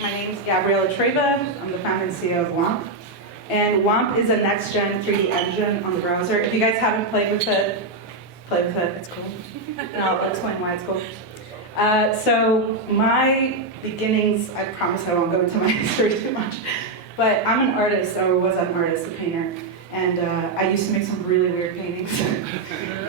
My name is Gabriela Trueba. I'm the founder and CEO of Womp. And Womp is a next-gen 3D engine on the browser. If you guys haven't played with it, play with it. It's cool. And I'll explain why it's cool. So my beginnings, I promise I won't go into my history too much, but I'm an artist, or was an artist, a painter. And I used to make some really weird paintings.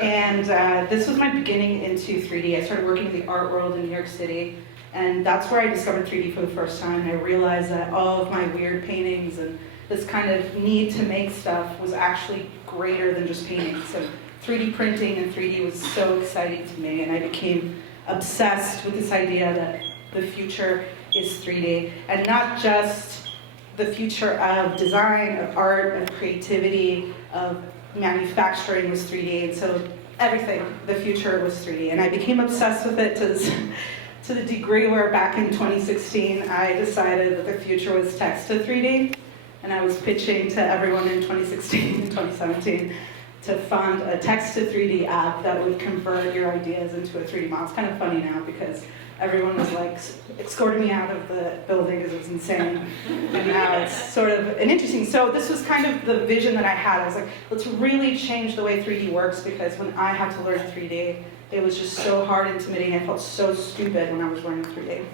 And this was my beginning into 3D. I started working in the art world in New York City, and that's where I discovered 3D for the first time. I realized that all of my weird paintings and this kind of need to make stuff was actually greater than just painting. So 3D printing and 3D was so exciting to me, and I became obsessed with this idea that the future is 3D, and not just the future of design, of art, of creativity, of manufacturing was 3D, and so everything, the future was 3D. And I became obsessed with it to the degree where back in 2016, I decided that the future was text to 3D, and I was pitching to everyone in 2016 and 2017 to fund a text to 3D app that would convert your ideas into a 3D model. It's kind of funny now because everyone was like escorting me out of the building because it was insane. And now it's sort of an interesting, so this was kind of the vision that I had. I was like, let's really change the way 3D works, because when I had to learn 3D, it was just so hard and intimidating. I felt so stupid when I was learning 3D.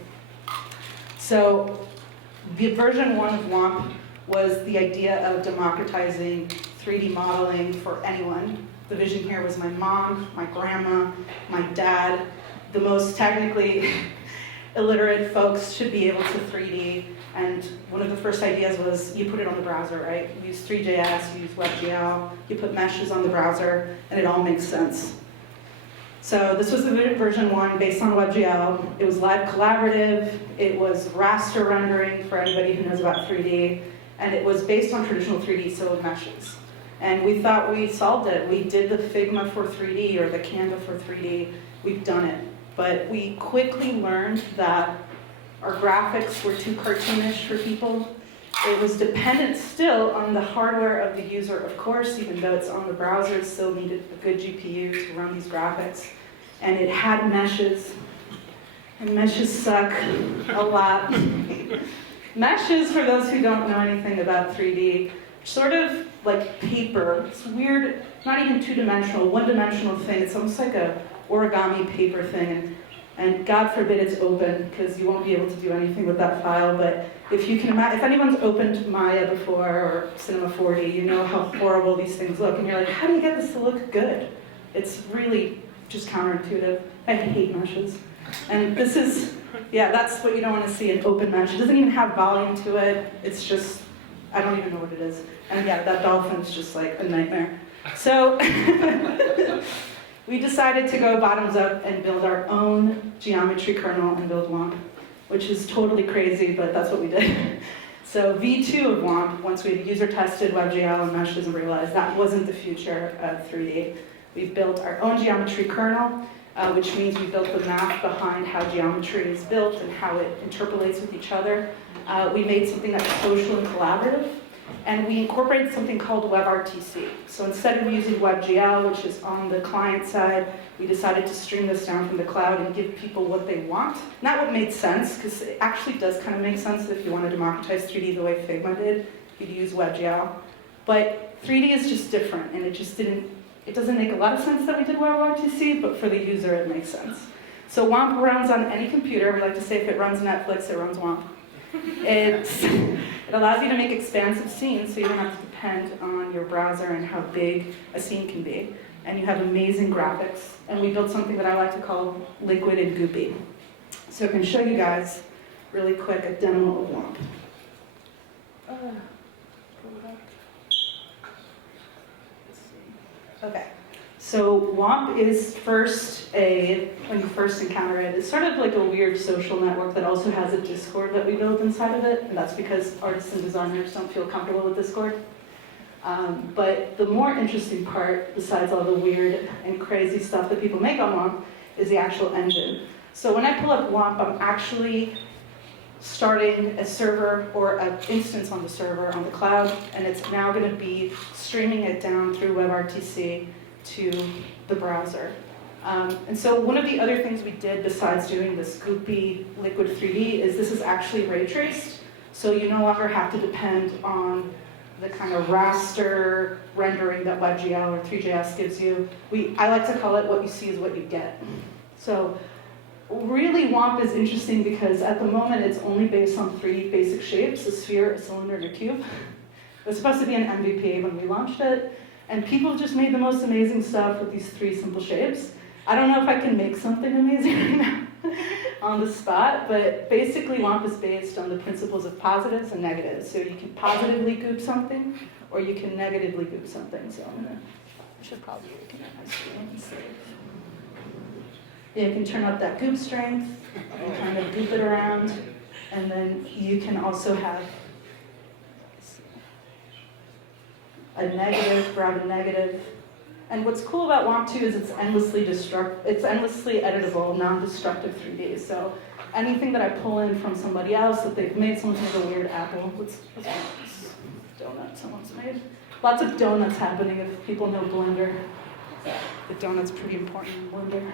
So the version 1 of Womp was the idea of democratizing 3D modeling for anyone. The vision here was my mom, my grandma, my dad. The most technically illiterate folks should be able to 3D, and one of the first ideas was you put it on the browser, right? You use 3JS, you use WebGL, you put meshes on the browser, and it all makes sense. So this was the version 1 based on WebGL. It was live collaborative, it was raster rendering for anybody who knows about 3D, and it was based on traditional 3D, so meshes. And we thought we solved it. We did the Figma for 3D, or the Canva for 3D. We've done it. But we quickly learned that our graphics were too cartoonish for people. It was dependent still on the hardware of the user, of course, even though it's on the browser, it still needed a good GPU to run these graphics. And it had meshes, and meshes suck a lot. Meshes, for those who don't know anything about 3D, sort of like paper. It's weird, not even two-dimensional, one-dimensional thing. It's almost like a origami paper thing, and God forbid it's open, because you won't be able to do anything with that file. But if you can imagine, if anyone's opened Maya before, or Cinema 4D, you know how horrible these things look, and you're like, how do you get this to look good? It's really just counterintuitive. I hate meshes. And this is, yeah, that's what you don't want to see, an open mesh. It doesn't even have volume to it. It's just, I don't even know what it is. And yeah, that dolphin's just like a nightmare. So we decided to go bottoms up and build our own geometry kernel and build Womp, which is totally crazy, but that's what we did. So V2 of Womp, once we user tested WebGL and meshes and realized that wasn't the future of 3D, we built our own geometry kernel, which means we built the math behind how geometry is built and how it interpolates with each other. We made something that's social and collaborative, and we incorporated something called WebRTC. So instead of using WebGL, which is on the client side, we decided to stream this down from the cloud and give people what they want. Not what made sense, because it actually does kind of make sense that if you want to democratize 3D the way Figma did, you'd use WebGL. But 3D is just different, and it doesn't make a lot of sense that we did WebRTC, but for the user it makes sense. So Womp runs on any computer. We like to say if it runs Netflix, it runs Womp. It allows you to make expansive scenes, so you don't have to depend on your browser and how big a scene can be. And you have amazing graphics. And we built something that I like to call liquid and goopy. So I can show you guys really quick a demo of Womp. Okay. So Womp is when you first encounter it, it's sort of like a weird social network that also has a Discord that we built inside of it, and that's because artists and designers don't feel comfortable with Discord. But the more interesting part, besides all the weird and crazy stuff that people make on Womp, is the actual engine. So when I pull up Womp, I'm actually starting a server or an instance on the server on the cloud, and it's now going to be streaming it down through WebRTC to the browser. And so one of the other things we did besides doing this goopy liquid 3D is this is actually ray traced. So you no longer have to depend on the kind of raster rendering that WebGL or 3JS gives you. I like to call it what you see is what you get. So really Womp is interesting because at the moment it's only based on 3 basic shapes, a sphere, a cylinder, and a cube. It was supposed to be an MVP when we launched it, and people just made the most amazing stuff with these 3 simple shapes. I don't know if I can make something amazing right now on the spot, but basically Womp is based on the principles of positives and negatives. So you can positively goop something, or you can negatively goop something. So I should probably reconnect my screen and save. You can turn up that goop strength, and kind of goop it around, and then you can also have a negative, grab a negative. And what's cool about Womp 2 is it's endlessly editable, non-destructive 3D. So anything that I pull in from somebody else that they've made, someone's made a weird apple. What's donut someone's made? Lots of donuts happening if people know Blender. The donut's pretty important in Blender.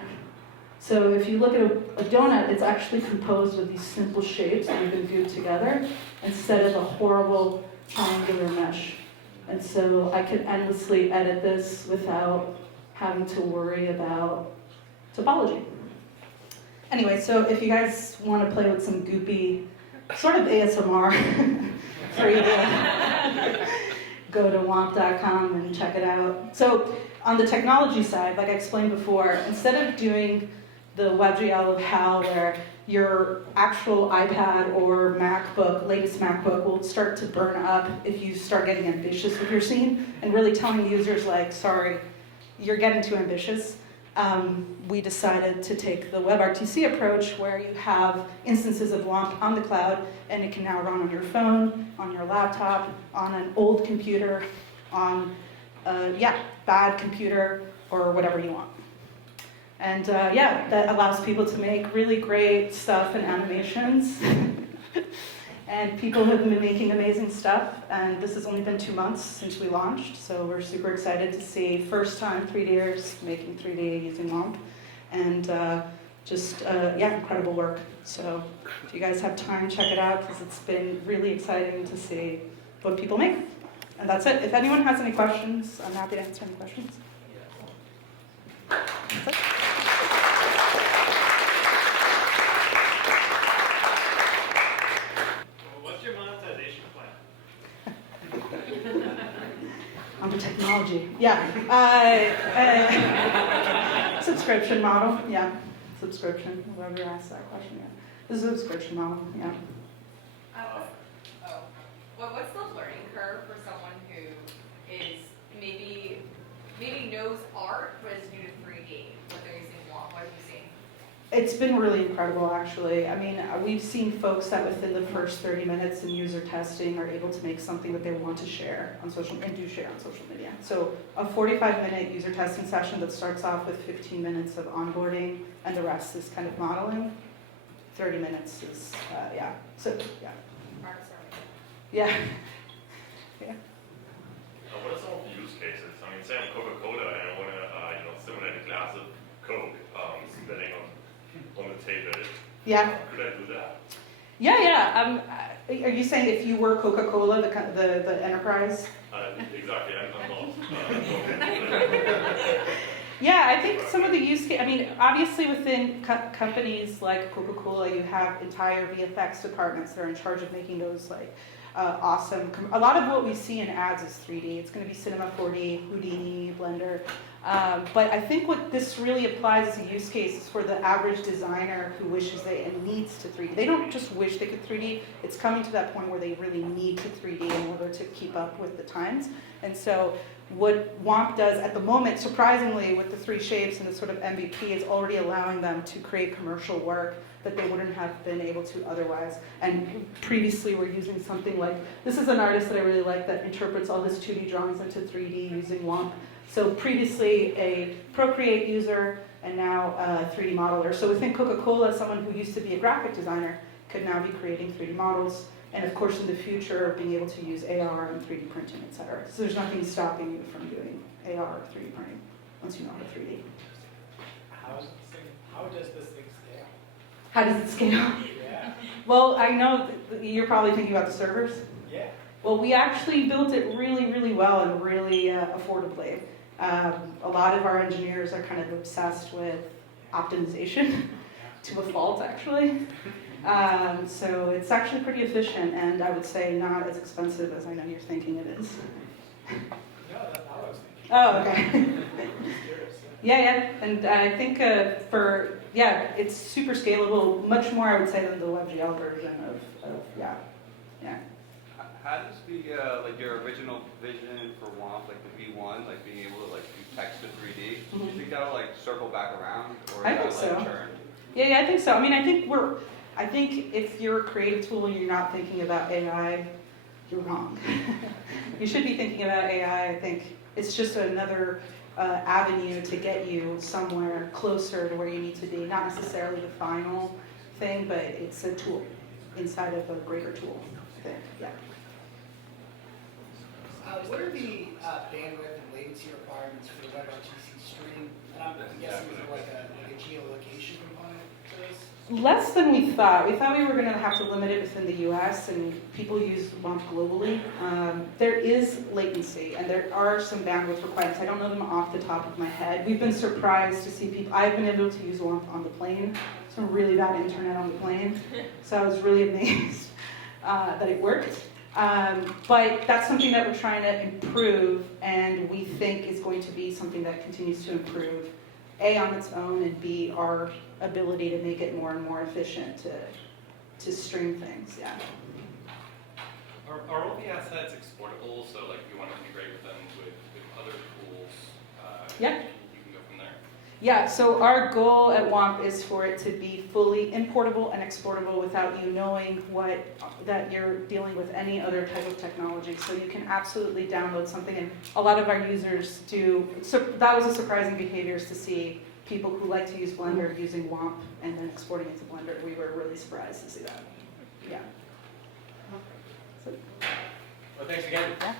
So if you look at a donut, it's actually composed of these simple shapes that have been viewed together instead of a horrible triangular mesh. And so I can endlessly edit this without having to worry about topology. Anyway, so if you guys want to play with some goopy, sort of ASMR for you, go to womp.com and check it out. So on the technology side, like I explained before, instead of doing the WebGL of HAL where your actual iPad or MacBook, latest MacBook, will start to burn up if you start getting ambitious with your scene and really telling users like, sorry, you're getting too ambitious. We decided to take the WebRTC approach where you have instances of Womp on the cloud and it can now run on your phone, on your laptop, on an old computer, on a bad computer, or whatever you want. And that allows people to make really great stuff and animations. And people have been making amazing stuff, and this has only been 2 months since we launched, so we're super excited to see first-time 3Ders making 3D using Womp, and incredible work. So if you guys have time, check it out, because it's been really exciting to see what people make. And that's it. If anyone has any questions, I'm happy to answer any questions. That's it. On the technology, subscription model, subscription. Whoever asked that question, this is a subscription model, What's the learning curve for someone who is maybe knows art but is new to 3D? What they're using Womp? What have you seen? It's been really incredible, actually. I mean, we've seen folks that within the first 30 minutes in user testing are able to make something that they want to share on social and do share on social media. So a 45-minute user testing session that starts off with 15 minutes of onboarding and the rest is kind of modeling. 30 minutes is, Yeah. What are some of the use cases? I mean, say I'm Coca-Cola and I want to simulate a glass of Coke spinning on the table. Yeah. Could I do that? Yeah. Are you saying if you were Coca-Cola, the enterprise? Exactly. I'm not. Yeah, I think some of the use case, I mean, obviously within companies like Coca-Cola, you have entire VFX departments that are in charge of making those awesome. A lot of what we see in ads is 3D. It's going to be Cinema 4D, Houdini, Blender. But I think what this really applies as a use case is for the average designer who wishes and needs to 3D. They don't just wish they could 3D. It's coming to that point where they really need to 3D in order to keep up with the times. And so what Womp does at the moment, surprisingly, with the 3 shapes and the sort of MVP, is already allowing them to create commercial work that they wouldn't have been able to otherwise. And previously we're using something like, this is an artist that I really like that interprets all his 2D drawings into 3D using Womp. So previously a Procreate user and now a 3D modeler. So within Coca-Cola, someone who used to be a graphic designer could now be creating 3D models. And of course, in the future, being able to use AR and 3D printing, et cetera. So there's nothing stopping you from doing AR or 3D printing once you know how to 3D. How does it scale? Yeah. Well, I know you're probably thinking about the servers. Yeah. Well, we actually built it really, really well and really affordably. A lot of our engineers are kind of obsessed with optimization to a fault, actually. So it's actually pretty efficient, and I would say not as expensive as I know you're thinking it is. No, that's not what I was thinking. Oh, okay. Just curious. Yeah, and I think it's super scalable, much more I would say than the WebGL version of yeah. How does the like your original vision for Womp, like the V1, like being able to like do text to 3D? Do you think that'll like circle back around, or I is think that like so. turned? Yeah, I think so. I mean, I think if you're a creative tool and you're not thinking about AI, you're wrong. You should be thinking about AI. I think it's just another avenue to get you somewhere closer to where you need to be. Not necessarily the final thing, but it's a tool inside of a greater tool thing. Yeah. What are the bandwidth and latency requirements for the WebRTC stream? And I'm guessing is there like a geolocation component to this? Less than we thought. We thought we were going to have to limit it within the US, and people use Womp globally. There is latency, and there are some bandwidth requirements. I don't know them off the top of my head. We've been surprised to see people. I've been able to use Womp on the plane. Some really bad internet on the plane, so I was really amazed that it worked. But that's something that we're trying to improve, and we think is going to be something that continues to improve, A, on its own, and B, our ability to make it more and more efficient to stream things, yeah. Are all the assets exportable? So like you want to integrate with them with other tools? Yeah. You can go from there. Yeah, so our goal at Womp is for it to be fully importable and exportable without you knowing that you're dealing with any other type of technology. So you can absolutely download something, and a lot of our users do. So that was a surprising behavior, is to see people who like to use Blender using Womp and then exporting it to Blender. We were really surprised to see that. Yeah. So, Well, thanks again. yeah.